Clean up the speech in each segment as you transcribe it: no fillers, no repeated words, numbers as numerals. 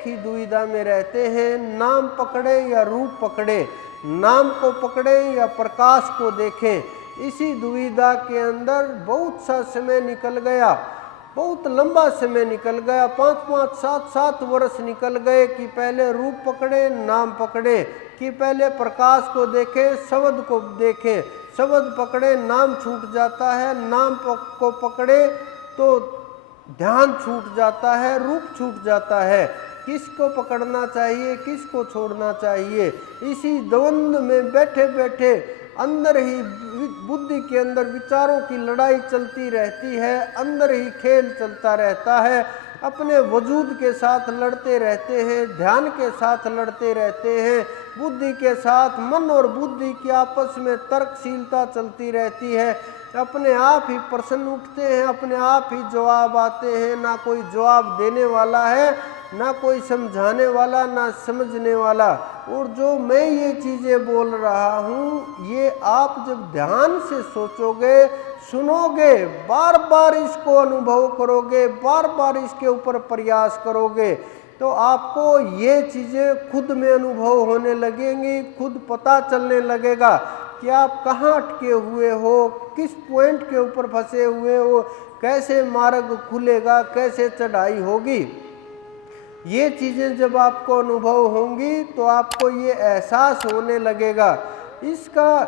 एक ही दुविधा में रहते हैं, नाम पकड़े या रूप पकड़े, नाम को पकड़े या प्रकाश को देखें। इसी दुविधा के अंदर बहुत सा समय निकल गया, बहुत लंबा समय निकल गया, 5-5, 7-7 वर्ष निकल गए कि पहले रूप पकड़े, नाम पकड़े, कि पहले प्रकाश को देखें, शब्द को देखें, शब्द पकड़े नाम छूट जाता है, नाम को पकड़े तो ध्यान छूट जाता है, रूप छूट जाता है। किसको पकड़ना चाहिए, किसको छोड़ना चाहिए, इसी द्वंद्व में बैठे बैठे अंदर ही बुद्धि के अंदर विचारों की लड़ाई चलती रहती है, अंदर ही खेल चलता रहता है, अपने वजूद के साथ लड़ते रहते हैं, ध्यान के साथ लड़ते रहते हैं, बुद्धि के साथ मन और बुद्धि की आपस में तर्कशीलता चलती रहती है, अपने आप ही प्रश्न उठते हैं, अपने आप ही जवाब आते हैं, ना कोई जवाब देने वाला है, ना कोई समझाने वाला, ना समझने वाला। और जो मैं ये चीज़ें बोल रहा हूँ, ये आप जब ध्यान से सोचोगे, सुनोगे, बार बार इसको अनुभव करोगे, बार बार इसके ऊपर प्रयास करोगे, तो आपको ये चीज़ें खुद में अनुभव होने लगेंगी, खुद पता चलने लगेगा कि आप कहाँ अटके हुए हो, किस पॉइंट के ऊपर फंसे हुए हो, कैसे मार्ग खुलेगा, कैसे चढ़ाई होगी। ये चीज़ें जब आपको अनुभव होंगी तो आपको ये एहसास होने लगेगा। इसका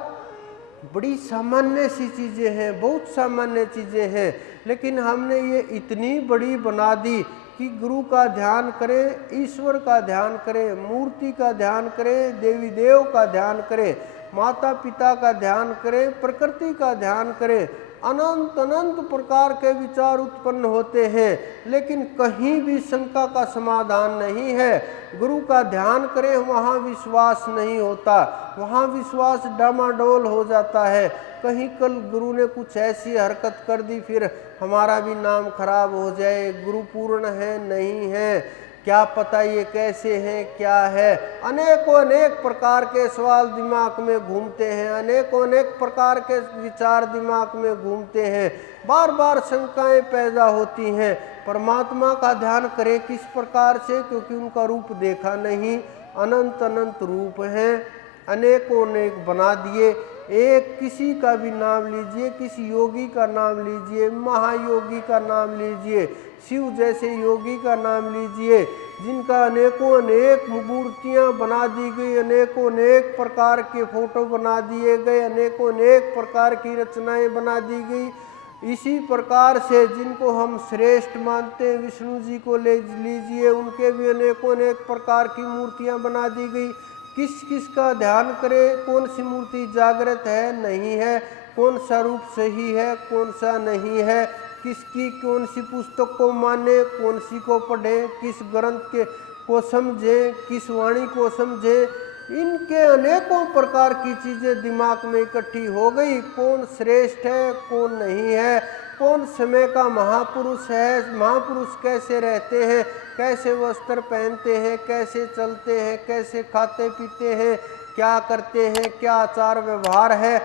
बड़ी सामान्य सी चीज़ें हैं, बहुत सामान्य चीज़ें हैं, लेकिन हमने ये इतनी बड़ी बना दी कि गुरु का ध्यान करें, ईश्वर का ध्यान करें, मूर्ति का ध्यान करें, देवी देव का ध्यान करें, माता पिता का ध्यान करें, प्रकृति का ध्यान करें, अनंत अनंत प्रकार के विचार उत्पन्न होते हैं, लेकिन कहीं भी शंका का समाधान नहीं है। गुरु का ध्यान करें, वहाँ विश्वास नहीं होता, वहाँ विश्वास डामाडोल हो जाता है। कहीं कल गुरु ने कुछ ऐसी हरकत कर दी, फिर हमारा भी नाम खराब हो जाए, गुरु पूर्ण है नहीं है, क्या पता ये कैसे हैं, क्या है। अनेकों अनेक प्रकार के सवाल दिमाग में घूमते हैं, अनेकों अनेक प्रकार के विचार दिमाग में घूमते हैं, बार बार शंकाएं पैदा होती हैं। परमात्मा का ध्यान करें किस प्रकार से, क्योंकि उनका रूप देखा नहीं, अनंत अनंत रूप हैं, अनेकों अनेक बना दिए। एक किसी का भी नाम लीजिए, किसी योगी का नाम लीजिए, महायोगी का नाम लीजिए, शिव जैसे योगी का नाम लीजिए, जिनका अनेकों अनेक मूर्तियाँ बना दी गई, अनेकों अनेक प्रकार के फोटो बना दिए गए, अनेकों अनेक प्रकार की रचनाएं बना दी गई। इसी प्रकार से जिनको हम श्रेष्ठ मानते हैं, विष्णु जी को ले लीजिए, उनके भी अनेकों अनेक प्रकार की मूर्तियाँ बना दी गई। किस किस का ध्यान करें, कौन सी मूर्ति जागृत है नहीं है, कौन सा रूप सही है, कौन सा नहीं है, किसकी कौन सी पुस्तक को माने, कौन सी को पढ़ें, किस ग्रंथ के को समझें, किस वाणी को समझें। इनके अनेकों प्रकार की चीज़ें दिमाग में इकट्ठी हो गई। कौन श्रेष्ठ है, कौन नहीं है, कौन समय का महापुरुष है, महापुरुष कैसे रहते हैं, कैसे वस्त्र पहनते हैं, कैसे चलते हैं, कैसे खाते पीते हैं, क्या करते हैं, क्या आचार व्यवहार है।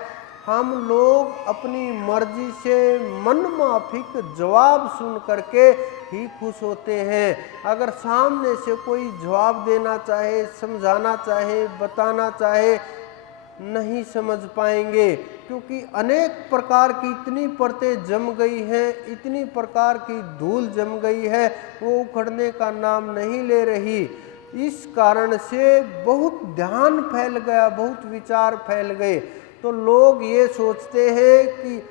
हम लोग अपनी मर्जी से मनमाफिक जवाब सुन करके ही खुश होते हैं। अगर सामने से कोई जवाब देना चाहे, समझाना चाहे, बताना चाहे, नहीं समझ पाएंगे, क्योंकि अनेक प्रकार की इतनी परतें जम गई हैं, इतनी प्रकार की धूल जम गई है, वो उखड़ने का नाम नहीं ले रही। इस कारण से बहुत ध्यान फैल गया, बहुत विचार फैल गए। तो लोग ये सोचते हैं कि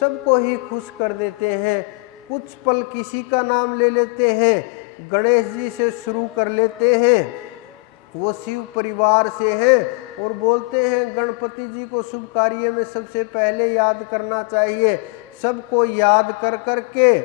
सबको ही खुश कर देते हैं, कुछ पल किसी का नाम ले लेते हैं, गणेश जी से शुरू कर लेते हैं, वो शिव परिवार से हैं, और बोलते हैं गणपति जी को शुभ कार्य में सबसे पहले याद करना चाहिए। सबको याद कर करके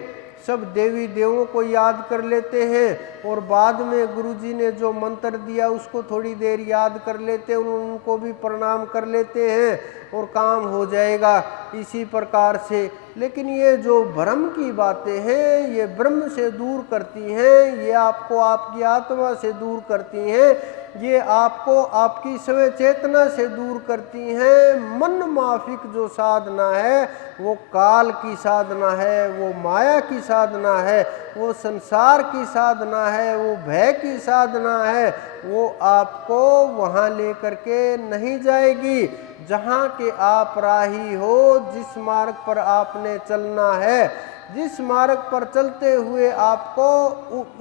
सब देवी देवों को याद कर लेते हैं, और बाद में गुरु जी ने जो मंत्र दिया उसको थोड़ी देर याद कर लेते हैं, उनको भी प्रणाम कर लेते हैं और काम हो जाएगा। इसी प्रकार से लेकिन ये जो भ्रम की बातें हैं ये ब्रह्म से दूर करती हैं, ये आपको आपकी आत्मा से दूर करती हैं, ये आपको आपकी स्वयं चेतना से दूर करती हैं। मन माफिक जो साधना है वो काल की साधना है, वो माया की साधना है, वो संसार की साधना है, वो भय की साधना है। वो आपको वहाँ लेकर के नहीं जाएगी जहाँ के आप राही हो। जिस मार्ग पर आपने चलना है, जिस मार्ग पर चलते हुए आपको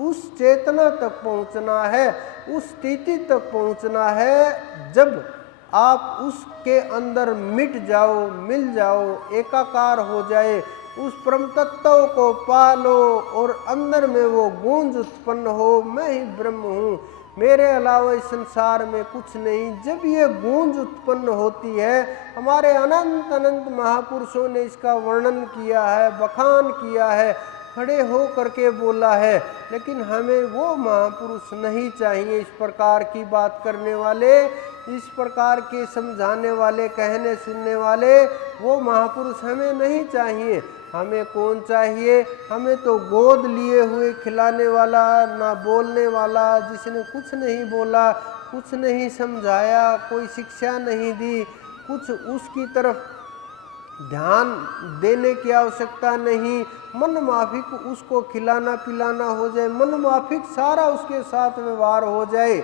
उस चेतना तक पहुँचना है, उस स्थिति तक पहुँचना है जब आप उसके अंदर मिट जाओ, मिल जाओ, एकाकार हो जाए, उस परम तत्व को पालो और अंदर में वो गूंज उत्पन्न हो, मैं ही ब्रह्म हूँ, मेरे अलावा इस संसार में कुछ नहीं। जब ये गूंज उत्पन्न होती है, हमारे अनंत अनंत महापुरुषों ने इसका वर्णन किया है, बखान किया है, खड़े हो करके बोला है, लेकिन हमें वो महापुरुष नहीं चाहिए। इस प्रकार की बात करने वाले, इस प्रकार के समझाने वाले, कहने सुनने वाले वो महापुरुष हमें नहीं चाहिए। हमें कौन चाहिए? हमें तो गोद लिए हुए खिलाने वाला, ना बोलने वाला, जिसने कुछ नहीं बोला, कुछ नहीं समझाया, कोई शिक्षा नहीं दी, कुछ उसकी तरफ ध्यान देने की आवश्यकता नहीं। मन माफिक उसको खिलाना पिलाना हो जाए, मन माफिक सारा उसके साथ व्यवहार हो जाए,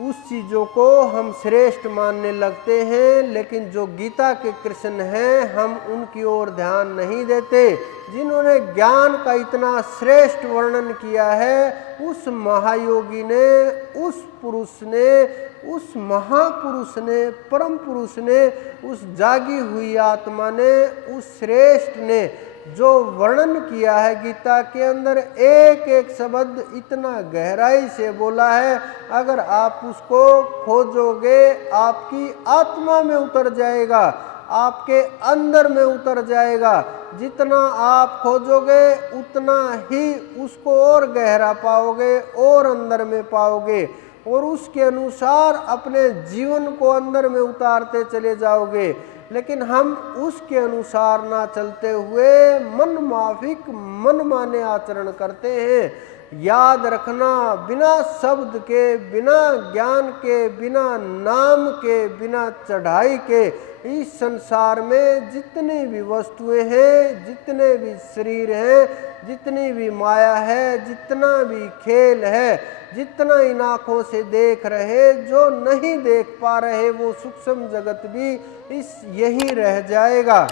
उस चीज़ों को हम श्रेष्ठ मानने लगते हैं। लेकिन जो गीता के कृष्ण हैं, हम उनकी ओर ध्यान नहीं देते। जिन्होंने ज्ञान का इतना श्रेष्ठ वर्णन किया है, उस महायोगी ने, उस पुरुष ने, उस महापुरुष ने, परम पुरुष ने, उस जागी हुई आत्मा ने, उस श्रेष्ठ ने जो वर्णन किया है गीता के अंदर, एक एक शब्द इतना गहराई से बोला है, अगर आप उसको खोजोगे आपकी आत्मा में उतर जाएगा, आपके अंदर में उतर जाएगा। जितना आप खोजोगे उतना ही उसको और गहरा पाओगे और अंदर में पाओगे, और उसके अनुसार अपने जीवन को अंदर में उतारते चले जाओगे। लेकिन हम उसके अनुसार ना चलते हुए मन माफिक, मन माने आचरण करते हैं। याद रखना, बिना शब्द के, बिना ज्ञान के, बिना नाम के, बिना चढ़ाई के इस संसार में जितनी भी वस्तुएं हैं, जितने भी शरीर हैं, जितनी भी माया है, जितना भी खेल है, जितना इन आँखों से देख रहे, जो नहीं देख पा रहे वो सूक्ष्म जगत भी इस यही रह जाएगा।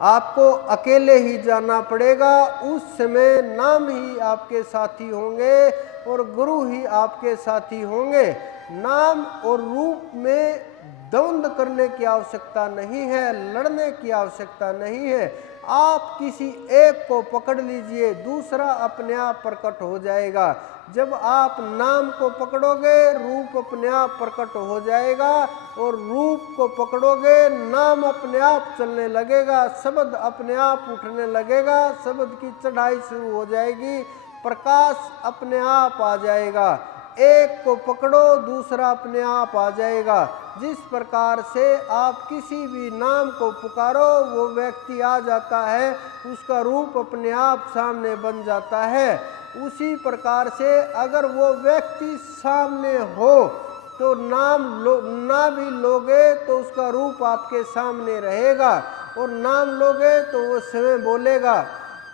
आपको अकेले ही जाना पड़ेगा। उस समय नाम ही आपके साथी होंगे और गुरु ही आपके साथी होंगे। नाम और रूप में द्वंद्व करने की आवश्यकता नहीं है, लड़ने की आवश्यकता नहीं है। आप किसी एक को पकड़ लीजिए, दूसरा अपने आप प्रकट हो जाएगा। जब आप नाम को पकड़ोगे, रूप अपने आप प्रकट हो जाएगा, और रूप को पकड़ोगे, नाम अपने आप चलने लगेगा, शब्द अपने आप उठने लगेगा, शब्द की चढ़ाई शुरू हो जाएगी, प्रकाश अपने आप आ जाएगा। एक को पकड़ो, दूसरा अपने आप आ जाएगा। जिस प्रकार से आप किसी भी नाम को पुकारो, वो व्यक्ति आ जाता है, उसका रूप अपने आप सामने बन जाता है। उसी प्रकार से अगर वो व्यक्ति सामने हो तो नाम ना भी लोगे तो उसका रूप आपके सामने रहेगा, और नाम लोगे तो वो स्वयं बोलेगा।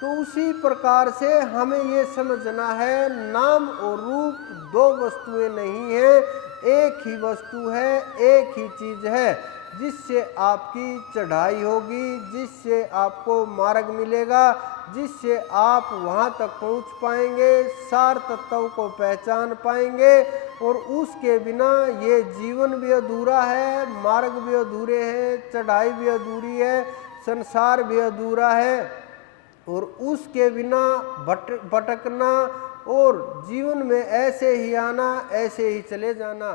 तो उसी प्रकार से हमें ये समझना है, नाम और रूप दो वस्तुएं नहीं है, एक ही वस्तु है, एक ही चीज है, जिससे आपकी चढ़ाई होगी, जिससे आपको मार्ग मिलेगा, जिससे आप वहाँ तक पहुँच पाएंगे, सार तत्व को पहचान पाएंगे। और उसके बिना ये जीवन भी अधूरा है, मार्ग भी अधूरे हैं, चढ़ाई भी अधूरी है, संसार भी अधूरा है। और उसके बिना भटकना और जीवन में ऐसे ही आना, ऐसे ही चले जाना।